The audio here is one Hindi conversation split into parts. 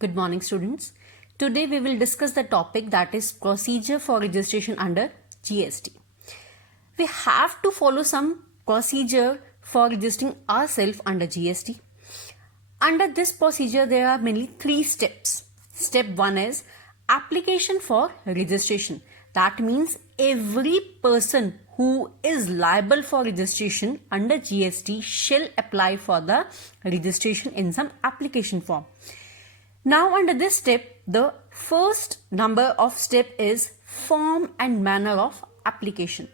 Good morning, students. Today we will discuss the topic that is procedure for registration under GST. We have to follow some procedure for registering ourselves under GST. Under this procedure, there are mainly 3 steps. Step 1 is application for registration. That means every person who is liable for registration under GST shall apply for the registration in some application form. Now under this step, the first number of step is form and manner of application.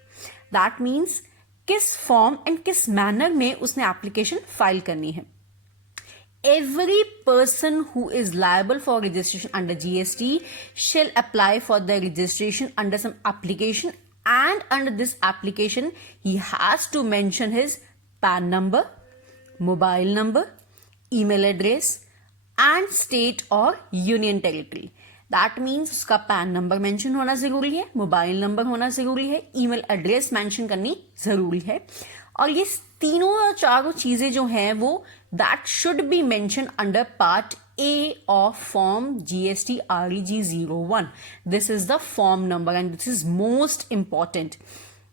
That means किस form and किस manner में उसने application file करनी है. Every person who is liable for registration under GST shall apply for the registration under some application, and under this application he has to mention his PAN number, mobile number, email address and state और यूनियन टेरिटरी. दैट मीन्स उसका पैन नंबर मेंशन होना जरूरी है, मोबाइल नंबर होना जरूरी है, ईमेल एड्रेस मेंशन करनी जरूरी है. और ये तीनों और चारों चीजें जो हैं वो that should be mention under part A of form GST REG 01. This is the form number and this is most important.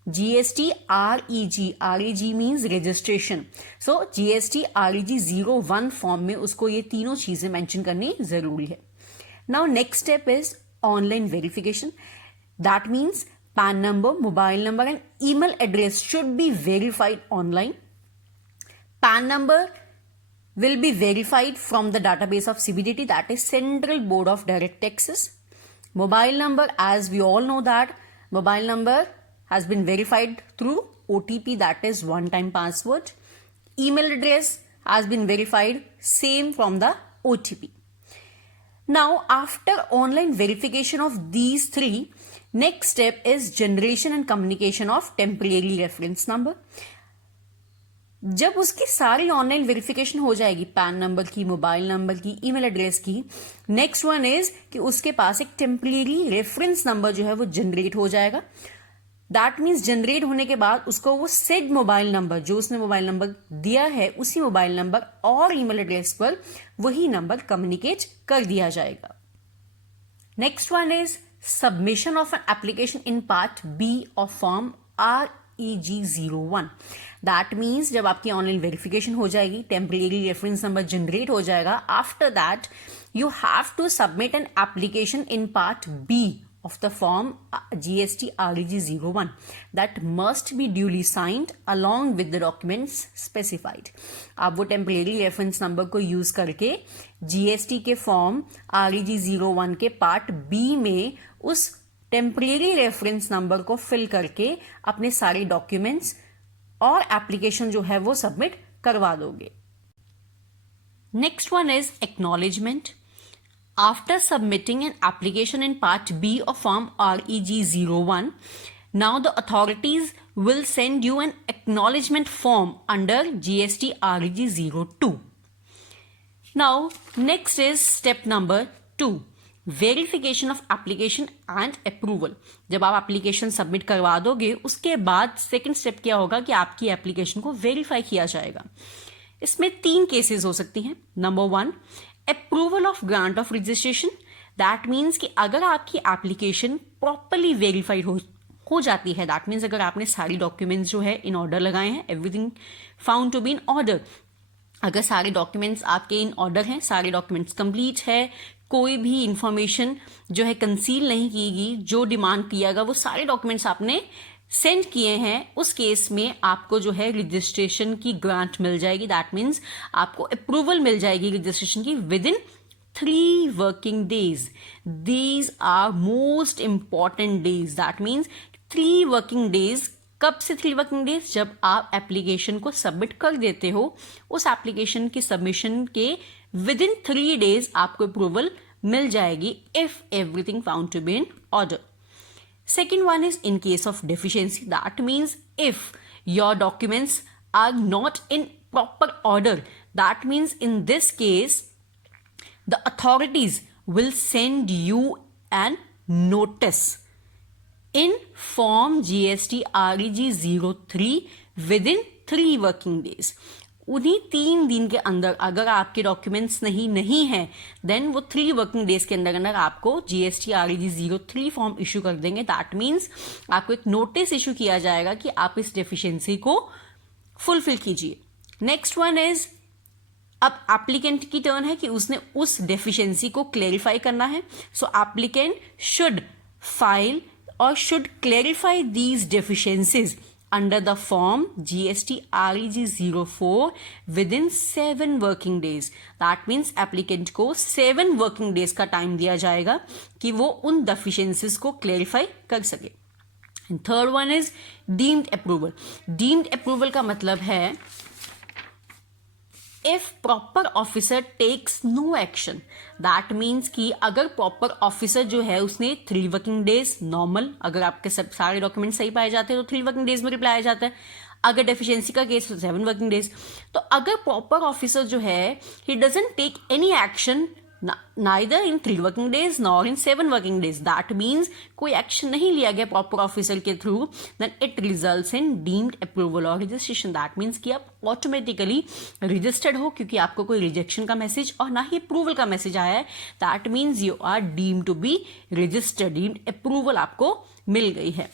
GST REG means registration. So GST REG 01 form में उसको ये तीनों चीजें मेंशन करनी जरूरी है. Now next step is online verification. That means PAN number, mobile number and email address should be verified online. PAN number will be verified from the database of CBDT, that is Central Board of Direct Taxes. Mobile number, as we all know that mobile number has been verified through OTP, that is one-time password. Email address has been verified, same from the OTP. Now, after online verification of these 3, next step is generation and communication of temporary reference number. जब उसकी सारी ऑनलाइन वेरिफिकेशन हो जाएगी पैन नंबर की, मोबाइल नंबर की, ईमेल एड्रेस की, नेक्स्ट वन इज कि उसके पास एक टेम्परेरी रेफरेंस नंबर जो है वो जनरेट हो जाएगा. दैट मीन्स जनरेट होने के बाद उसको वो सेड मोबाइल नंबर, जो उसने मोबाइल नंबर दिया है, उसी मोबाइल नंबर और ईमेल एड्रेस पर वही नंबर कम्युनिकेट कर दिया जाएगा. Next one is submission of an application in part B of form REG 01. That means जब आपकी ऑनलाइन वेरिफिकेशन हो जाएगी, टेम्परेरी रेफरेंस नंबर जनरेट हो जाएगा, after that you have to submit an application in part B of the form GST REG 01 that must be duly signed along with the documents specified. आप वो टेम्परेरी रेफरेंस नंबर को यूज करके GST के फॉर्म REG 01 के पार्ट बी में उस टेम्परेरी रेफरेंस नंबर को फिल करके अपने सारे डॉक्यूमेंट्स और एप्लीकेशन जो है वो सबमिट करवा दोगे. Next one is acknowledgement. After submitting an application in Part B of Form REG 01, now the authorities will send you an acknowledgement form under GST REG 02. Now, next is step number 2, verification of application and approval. जब आप application submit करवा दोगे, उसके बाद second step क्या होगा कि आपकी application को verify किया जाएगा. इसमें 3 cases हो सकती हैं. Number 1, approval of grant of registration. That means कि अगर आपकी एप्लीकेशन प्रॉपरली वेरीफाइड हो जाती है, दैट मीन्स अगर आपने सारी डॉक्यूमेंट्स जो है इन ऑर्डर लगाए हैं, everything found to be in order, अगर सारे डॉक्यूमेंट्स आपके इन ऑर्डर हैं, सारे डॉक्यूमेंट्स कंप्लीट है, कोई भी इंफॉर्मेशन जो है कंसील नहीं की गई, जो डिमांड किया गया वो सारे डॉक्यूमेंट्स आपने सेंड किए हैं, उस केस में आपको जो है रजिस्ट्रेशन की ग्रांट मिल जाएगी. दैट मीन्स आपको अप्रूवल मिल जाएगी रजिस्ट्रेशन की within 3 working days. These are most important days. That means 3 working days. कब से 3 वर्किंग डेज? जब आप एप्लीकेशन को सबमिट कर देते हो, उस एप्लीकेशन की सबमिशन के विद इन 3 डेज आपको अप्रूवल मिल जाएगी if everything found to be in order. Second one is in case of deficiency. That means if your documents are not in proper order, that means in this case the authorities will send you an notice in form GST REG 03 within 3 working days. उन्हीं 3 दिन के अंदर अगर आपके डॉक्यूमेंट्स नहीं है देन वो 3 वर्किंग डेज के अंदर अंदर आपको GST REG 03 फॉर्म इशू कर देंगे. दैट मीन्स आपको एक नोटिस इशू किया जाएगा कि आप इस डेफिशिएंसी को फुलफिल कीजिए. नेक्स्ट वन इज, अब एप्लीकेंट की टर्न है कि उसने उस डेफिशिएंसी को क्लेरिफाई करना है. सो एप्लीकेंट शुड फाइल और should clarify these deficiencies under the form GST REG 04 within 7 working days. That means applicant को 7 working days का टाइम दिया जाएगा कि वो उन deficiencies को clarify कर सके. And third one is deemed approval. Deemed approval का मतलब है if proper officer takes no action. that means कि अगर proper officer जो है उसने 3 working days normal, अगर आपके सब सारे डॉक्यूमेंट सही पाए जाते हैं तो 3 working days में रिप्लाई आ जाता है. अगर डेफिशिएंसी का केस तो 7 working days. तो अगर प्रॉपर ऑफिसर जो है he doesn't take any action neither in 3 working days nor in 7 working days. That means कोई एक्शन नहीं लिया गया प्रॉपर ऑफिसर के through, then it results in deemed approval or registration. That means कि आप ऑटोमेटिकली रजिस्टर्ड हो क्योंकि आपको कोई रिजेक्शन का मैसेज और ना ही अप्रूवल का मैसेज आया है. That means you are deemed to be registered. deemed approval आपको मिल गई है.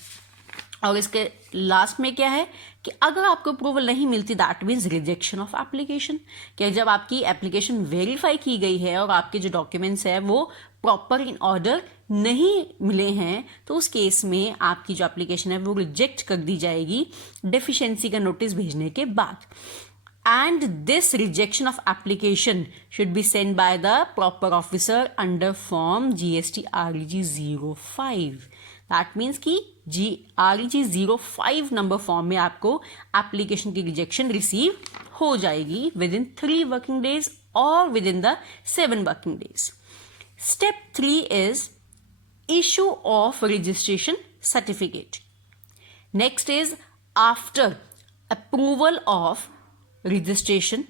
और इसके लास्ट में क्या है कि अगर आपको अप्रूवल नहीं मिलती that means rejection of application. कि जब आपकी एप्लीकेशन वेरीफाई की गई है और आपके जो डॉक्यूमेंट्स है वो प्रॉपर इन ऑर्डर नहीं मिले हैं तो उस केस में आपकी जो एप्लीकेशन है वो रिजेक्ट कर दी जाएगी डेफिशिएंसी का नोटिस भेजने के बाद. And this rejection of application should be sent by the proper officer under form GST REG 05. That means कि REG 05 नंबर फॉर्म में आपको एप्लीकेशन की रिजेक्शन रिसीव हो जाएगी within 3 working days or within the 7 working days. Step 3 is issue of registration certificate. Next is after approval of registration,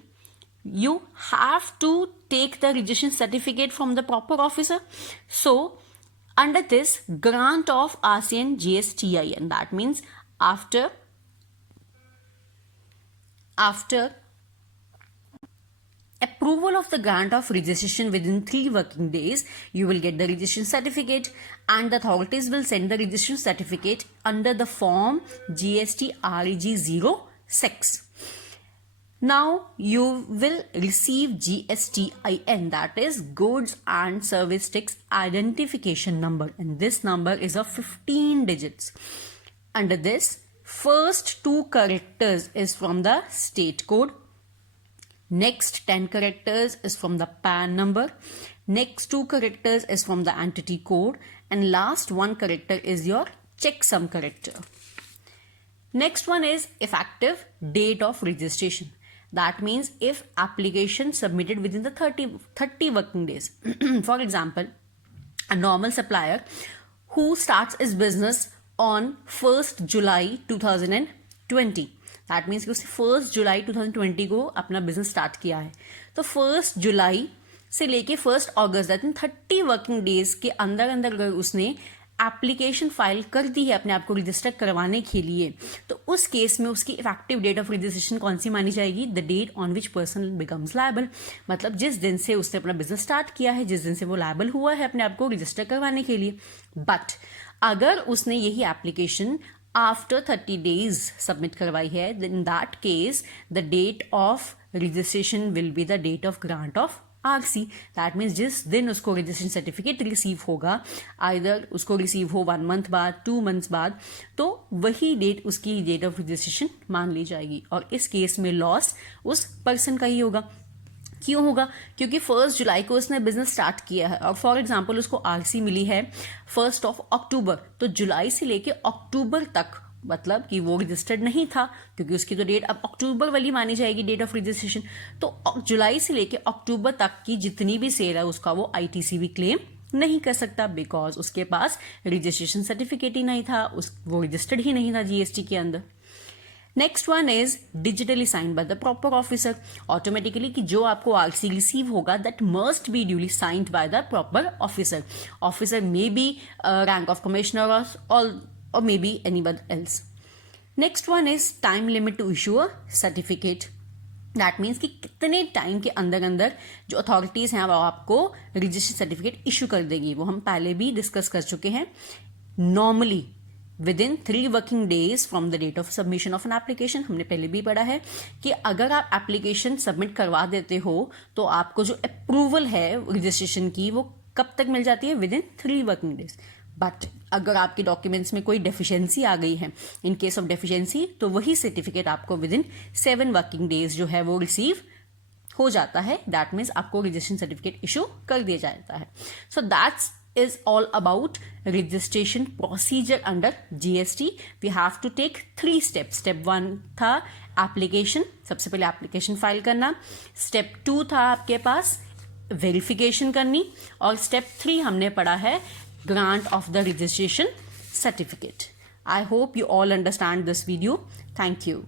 you have to take the registration certificate from the proper officer. So under this grant of RCN GSTIN, that means after approval of the grant of registration within 3 working days, you will get the registration certificate and the authorities will send the registration certificate under the form GST REG 06. Now you will receive GSTIN, that is Goods and Service Tax Identification Number, and this number is of 15 digits. Under this, first 2 characters is from the state code, next 10 characters is from the PAN number, next 2 characters is from the entity code, and last 1 character is your checksum character. Next one is effective date of registration. That means if application submitted within the 30 working days. For example, a normal supplier who starts his business on 1st July 2020. That means कि उसने 1st July 2020 को अपना बिजनेस स्टार्ट किया है. तो 1st जुलाई से लेके 1st August that mean 30 working days के अंदर अंदर अगर उसने एप्लीकेशन फाइल कर दी है अपने आप को रजिस्टर करवाने के लिए तो उस केस में उसकी इफेक्टिव डेट ऑफ रजिस्ट्रेशन कौन सी मानी जाएगी? The date on which person becomes liable. मतलब जिस दिन से उसने अपना बिजनेस स्टार्ट किया है, जिस दिन से वो लायबल हुआ है अपने आप को रजिस्टर करवाने के लिए. बट अगर उसने यही एप्लीकेशन आफ्टर 30 days सबमिट करवाई है, in that case the date of registration will be the date of grant of RC. That means जिस दिन उसको रजिस्ट्रेशन सर्टिफिकेट रिसीव होगा, आइदर उसको रिसीव हो 1 month बाद, 2 months बाद, तो वही डेट उसकी डेट ऑफ रजिस्ट्रेशन मान ली जाएगी. और इस केस में लॉस उस पर्सन का ही होगा. क्यों होगा? क्योंकि 1st जुलाई को उसने बिजनेस स्टार्ट किया है और फॉर एग्जाम्पल उसको RC मिली है 1st of October, तो जुलाई से लेके अक्टूबर तक मतलब कि वो रजिस्टर्ड नहीं था क्योंकि उसकी तो डेट अब अक्टूबर वाली मानी जाएगी डेट ऑफ रजिस्ट्रेशन. तो जुलाई से लेके अक्टूबर तक की जितनी भी सेल है उसका वो ITC भी क्लेम नहीं कर सकता बिकॉज उसके पास रजिस्ट्रेशन सर्टिफिकेट ही नहीं था, वो रजिस्टर्ड ही नहीं था GST के अंदर. Next one is digitally sign by the proper officer. Automatically कि जो आपको RC रिसीव होगा that must be duly signed by the proper officer. Officer may be rank of commissioner or maybe anyone else. Next one is time limit to issue a certificate. That means कि कितने टाइम के अंदर अंदर जो अथॉरिटीज़ हैं वो आपको रजिस्ट्रेशन सर्टिफिकेट इशू कर देगी, वो हम पहले भी डिस्कस कर चुके हैं। Normally within 3 working days from the date of submission of an application, हमने पहले भी पढ़ा है कि अगर आप एप्लीकेशन सबमिट करवा देते हो तो आपको जो अप्रूवल है रजिस्ट्रेशन की वो कब तक मिल जाती है, with in 3 working days. But अगर आपके डॉक्यूमेंट्स में कोई डेफिशिएंसी आ गई है, इन केस ऑफ डेफिशिएंसी, तो वही सर्टिफिकेट आपको विद इन 7 वर्किंग डेज जो है वो रिसीव हो जाता है। दैट मीन्स आपको रजिस्ट्रेशन सर्टिफिकेट इशू कर दिया जाता है। So that's is all about registration procedure under GST. We have to take 3 steps. Step 1 था application, सबसे पहले application फाइल करना। Step 2 था आपके पास वेरिफिकेशन करनी, और Step 3 हमने पढ़ा है grant of the registration certificate. I hope you all understand this video. Thank you.